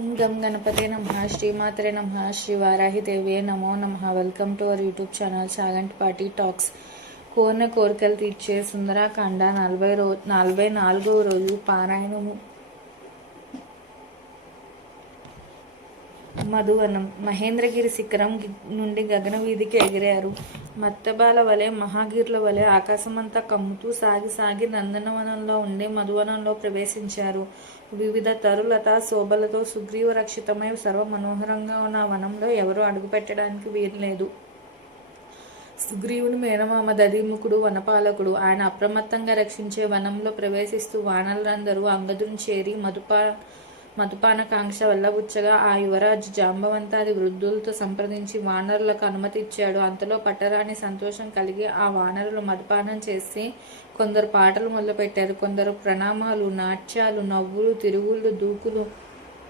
ఓం గం గణపతే నమః శ్రీమాత్రే నమః శ్రీ వారాహిదేవియే నమో నమః. Welcome to our YouTube channel Chagantipati talks. కోరిన కోరికలు తీర్చే సుందరాకాండ 44వ రోజు పారాయణము. మధువనం. మహేంద్రగిరి శిఖరం నుండి గగన వీధికి ఎగిరారు. మత్తబాల వలె మహాగిరుల వలె ఆకాశమంతా కమ్ముతూ సాగి నందనవనంలో ఉండే మధువనంలో ప్రవేశించారు. వివిధ తరులత శోభలతో సుగ్రీవ రక్షితమై సర్వ మనోహరంగా ఉన్న వనంలో ఎవరూ అడుగుపెట్టడానికి వీల్లేదు. సుగ్రీవుని మేనమామ దధిముఖుడు వనపాలకుడు. ఆయన అప్రమత్తంగా రక్షించే వనంలో ప్రవేశిస్తూ వానరులందరూ అంగదుని చేరి మధుపానకాంక్ష వెళ్ళబుచ్చగా ఆ యువరాజు జాంబవంతాది వృద్ధులతో సంప్రదించి వానరులకు అనుమతి ఇచ్చాడు. అంతలో పట్టరాని సంతోషం కలిగి ఆ వానరులు మధుపానం చేసి కొందరు పాటలు మొదలుపెట్టారు. కొందరు ప్రణామాలు, నాట్యాలు, నవ్వులు, తిరుగుళ్ళు, దూకులు,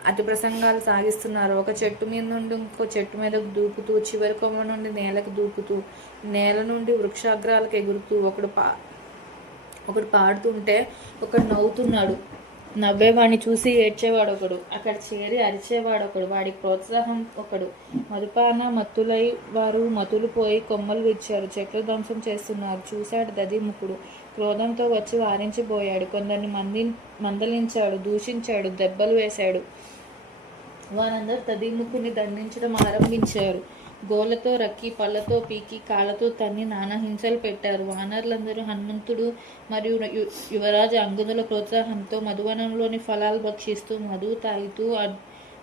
అతి ప్రసంగాలు సాగిస్తున్నారు. ఒక చెట్టు మీద నుండి ఇంకో చెట్టు మీదకు దూకుతూ, చివరి కొమ్మ నుండి నేలకు దూకుతూ, నేల నుండి వృక్షాగ్రాలకు ఎగురుతూ, ఒకడు పాడుతుంటే ఒకడు నవ్వుతున్నాడు. నవ్వేవాడిని చూసి ఏడ్చేవాడు ఒకడు, అక్కడ చేరి అరిచేవాడొకడు, వాడికి ప్రోత్సాహం ఒకడు. మధుపాన మత్తులై వారు మతులు పోయి కొమ్మలు విచ్చారు, చెట్లు ధ్వంసం చేస్తున్నారు. చూశాడు దధిముఖుడు. క్రోధంతో వచ్చి వారించిపోయాడు. కొందరిని మందలించాడు, దూషించాడు, దెబ్బలు వేశాడు. వారందరూ దధిముఖుని దండించడం ఆరంభించారు. గోళ్లతో రక్కి, పళ్ళతో పీకి, కాళ్ళతో తన్ని నానా హింసలు పెట్టారు. వానరులందరూ హనుమంతుడు మరియు యువరాజు అంగదుల ప్రోత్సాహంతో మధువనంలోని ఫలాలు భక్షిస్తూ మధువు తాగుతూ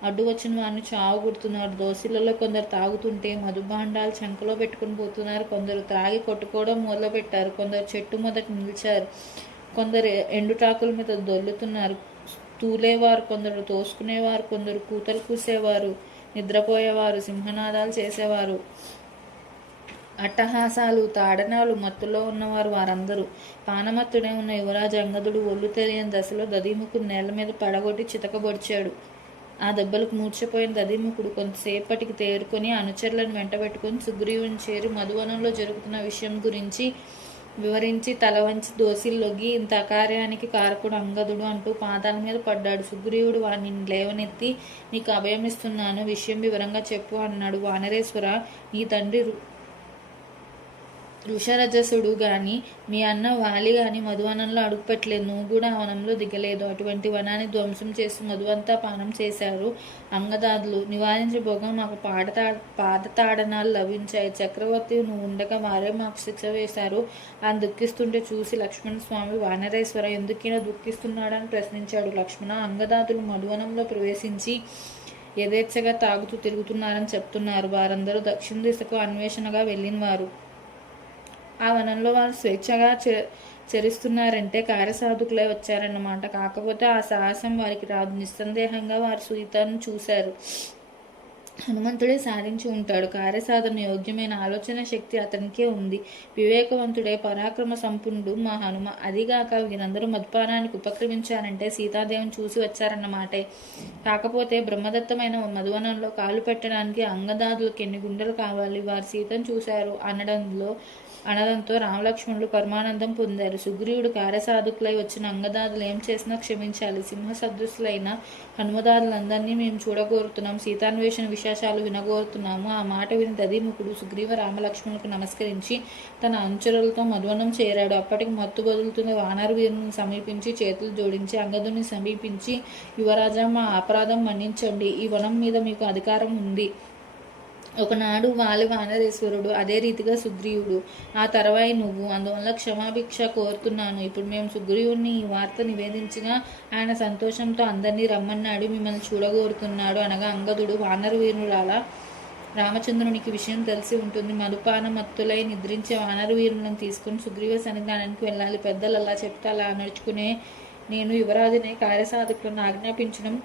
అడ్డు వచ్చిన వారిని చావుగుడుతున్నారు. దోసిలలో కొందరు తాగుతుంటే మధుభాండాలు చంకలో పెట్టుకుని పోతున్నారు. కొందరు త్రాగి కొట్టుకోవడం మొదలుపెట్టారు. కొందరు చెట్టు మొదట నిలిచారు. కొందరు ఎండుటాకుల మీద దొల్లుతున్నారు. తూలేవారు కొందరు, తోసుకునేవారు కొందరు, కూతలు కూసేవారు, నిద్రపోయేవారు, సింహనాదాలు చేసేవారు, అట్టహాసాలు, తాడనాలు, మత్తులో ఉన్నవారు వారందరూ. పానమత్తుడే ఉన్న యువరాజు అంగదుడు ఒళ్ళు తెలియని దశలో దధిముఖుడు నేల మీద పడగొట్టి చితకబొడిచాడు. ఆ దెబ్బలకు మూర్ఛపోయిన దధిముఖుడు కొంతసేపటికి తేరుకొని అనుచరులను వెంటబెట్టుకుని సుగ్రీవుని చేరి మధువనంలో జరుగుతున్న విషయం గురించి వివరించి తల వంచి దోసిల్లొగ్గి, ఇంత అకార్యానికి కారకుడు అంగదుడు అంటూ పాదాల మీద పడ్డాడు. సుగ్రీవుడు వారిని లేవనెత్తి, నీకు అభయమిస్తున్నాను, విషయం వివరంగా చెప్పు అన్నాడు. వానరేశ్వర, నీ తండ్రి ఋషరజసుడు గాని మీ అన్న వాలి గాని మధువనంలో అడుగుపెట్టలేదు. నువ్వు కూడా ఆ వనంలో దిగలేదు. అటువంటి వనాన్ని ధ్వంసం చేసి మధువంతా పానం చేశారు అంగదాదులు. నివారించబోగా మాకు పాదతాడనాలు లభించాయి. చక్రవర్తి నువ్వు ఉండగా వారే మాకు శిక్ష వేశారు అని దుఃఖిస్తుంటే చూసి లక్ష్మణ స్వామి, వానరేశ్వర ఎందుకైనా దుఃఖిస్తున్నాడని ప్రశ్నించాడు. లక్ష్మణ, అంగదాదులు మధువనంలో ప్రవేశించి యథేచ్ఛగా తాగుతూ తిరుగుతున్నారని చెప్తున్నారు. వారందరూ దక్షిణ దిశకు అన్వేషణగా వెళ్ళిన వారు. ఆ వనంలో వారు స్వేచ్ఛగా చరిస్తున్నారంటే కార్యసాధకులే వచ్చారన్నమాట. కాకపోతే ఆ సాహసం వారికి రాదు. నిస్సందేహంగా వారు సీతను చూశారు. హనుమంతుడే సాధించి ఉంటాడు. కార్యసాధన యోగ్యమైన ఆలోచన శక్తి అతనికే ఉంది. వివేకవంతుడే, పరాక్రమ సంపన్నుడు మా హనుమ. అదిగాక వీరందరూ మధుపానానికి ఉపక్రమించారంటే సీతాదేవిని చూసి వచ్చారన్నమాటే. కాకపోతే బ్రహ్మదత్తమైన మధువనంలో కాలు పెట్టడానికి అంగదాదులకు ఎన్ని గుండెలు కావాలి? వారు సీతను చూశారు అనడంతో రామలక్ష్మణులు పరమానందం పొందారు. సుగ్రీవుడు కార్యసాధకులై వచ్చిన అంగదాదులు ఏం చేసినా క్షమించాలి. సింహ సదృశులైన హనుమదాదులందరినీ మేము చూడగోరుతున్నాం, సీతాన్వేషణ విశేషాలు వినగోరుతున్నాము. ఆ మాట విని దధిముఖుడు సుగ్రీవ రామలక్ష్మణులకు నమస్కరించి తన అనుచరులతో మధువనం చేరాడు. అప్పటికి మత్తు బదులుతున్న వానర వీరుని సమీపించి చేతులు జోడించి అంగదుని సమీపించి, యువరాజా, మా అపరాధం మన్నించండి. ఈ వనం మీద మీకు అధికారం ఉంది. ఒకనాడు వానరేశ్వరుడు, అదే రీతిగా సుగ్రీవుడు, ఆ తర్వాయి నువ్వు. అందువల్ల క్షమాభిక్ష కోరుతున్నాను. ఇప్పుడు మేము సుగ్రీవుని ఈ వార్త నివేదించగా ఆయన సంతోషంతో అందరినీ రమ్మన్నాడు, మిమ్మల్ని చూడగోరుతున్నాడు అనగా అంగదుడు, వానర వీరులారా, రామచంద్రునికి విషయం తెలిసి ఉంటుంది. మధుపాన మత్తులై నిద్రించే వానర వీరులను తీసుకుని సుగ్రీవ సన్నిధానానికి వెళ్ళాలి. పెద్దలు అలా చెప్తే అలా నడుచుకునే నేను యువరాజునే కార్యసాధకులను ఆజ్ఞాపించడం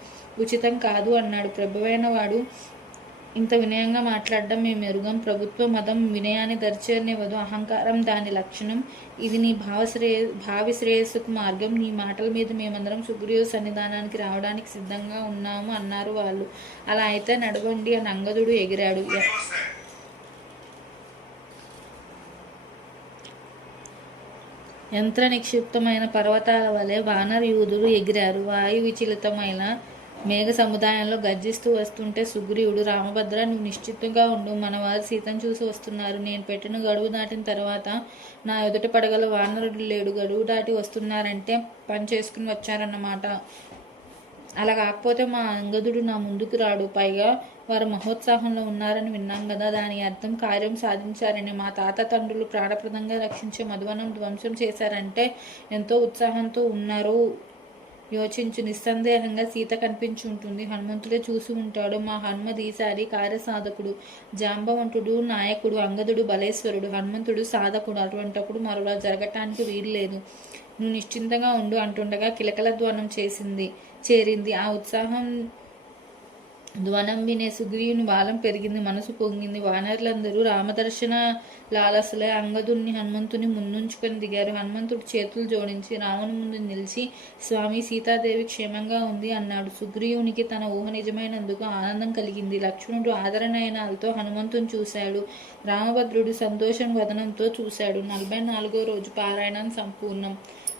ఉచితం కాదు అన్నాడు. ప్రభువైన వాడు ఇంత వినయంగా మాట్లాడడం మేము ఎరుగం. ప్రభుత్వ మతం వినయాన్ని దరిచేరనివ్వదు. అహంకారం దాని లక్షణం. ఇది నీ భావి శ్రేయస్సుకు మార్గం. నీ మాటల మీద మేమందరం సుగ్రీవ సన్నిధానానికి రావడానికి సిద్ధంగా ఉన్నాము అన్నారు వాళ్ళు. అలా అయితే నడవండి అని అంగదుడు ఎగిరాడు. యంత్ర నిక్షిప్తమైన పర్వతాల వలె వానర యూదులు ఎగిరారు. వాయు విచలితమైన మేఘ సముదాయంలో గర్జిస్తూ వస్తుంటే సుగ్రీవుడు, రామభద్ర నువ్వు నిశ్చితంగా ఉండు, మన వారు సీతను చూసి వస్తున్నారు. నేను పెట్టిన గడువు దాటిన తర్వాత నా ఎదుట పడగల వానరుడు లేడు. గడువు దాటి వస్తున్నారంటే పని చేసుకుని వచ్చారన్నమాట. అలా కాకపోతే మా అంగదుడు నా ముందుకు రాడు. పైగా వారు మహోత్సాహంలో ఉన్నారని విన్నాం కదా, దాని అర్థం కార్యం సాధించారని. మా తాత తండ్రులు ప్రాణప్రదంగా రక్షించే మధువనం ధ్వంసం చేశారంటే ఎంతో ఉత్సాహంతో ఉన్నారు. యోచించు. నిస్సందేహంగా సీత కనిపించి ఉంటుంది. హనుమంతుడే చూసి ఉంటాడు. మా హనుమద్ ఈసారి కార్యసాధకుడు, జాంబవంతుడు నాయకుడు, అంగదుడు బలేశ్వరుడు, హనుమంతుడు సాధకుడు. అటువంటప్పుడు మరోలా జరగటానికి వీలు లేదు. నువ్వు నిశ్చింతగా ఉండు అంటుండగా కిలకల ధ్వనం చేరింది. ఆ ఉత్సాహం ధ్వనం వినే సుగ్రీవుని బాలం పెరిగింది, మనసు పొంగింది. వానరులందరూ రామదర్శన లాలసులై అంగదుని హనుమంతుని ముందుంచుకొని దిగారు. హనుమంతుడు చేతులు జోడించి రాముని ముందు నిలిచి, స్వామి, సీతాదేవి క్షేమంగా ఉంది అన్నాడు. సుగ్రీవునికి తన ఊహ నిజమైనందుకు ఆనందం కలిగింది. లక్ష్మణుడు ఆదరణయనాలతో హనుమంతుని చూశాడు. రామభద్రుడు సంతోషం వదనంతో చూశాడు. 44వ రోజు పారాయణం సంపూర్ణం.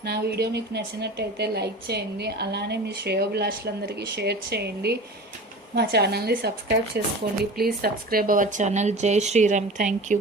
నా వీడియో మీకు నచ్చినట్టయితే లైక్ చేయండి. అలానే మీ శ్రేయోభిలాషులందరికీ షేర్ చేయండి. మా ఛానల్ని సబ్స్క్రైబ్ చేసుకోండి. Please subscribe our channel. జై శ్రీరామ్. Thank you.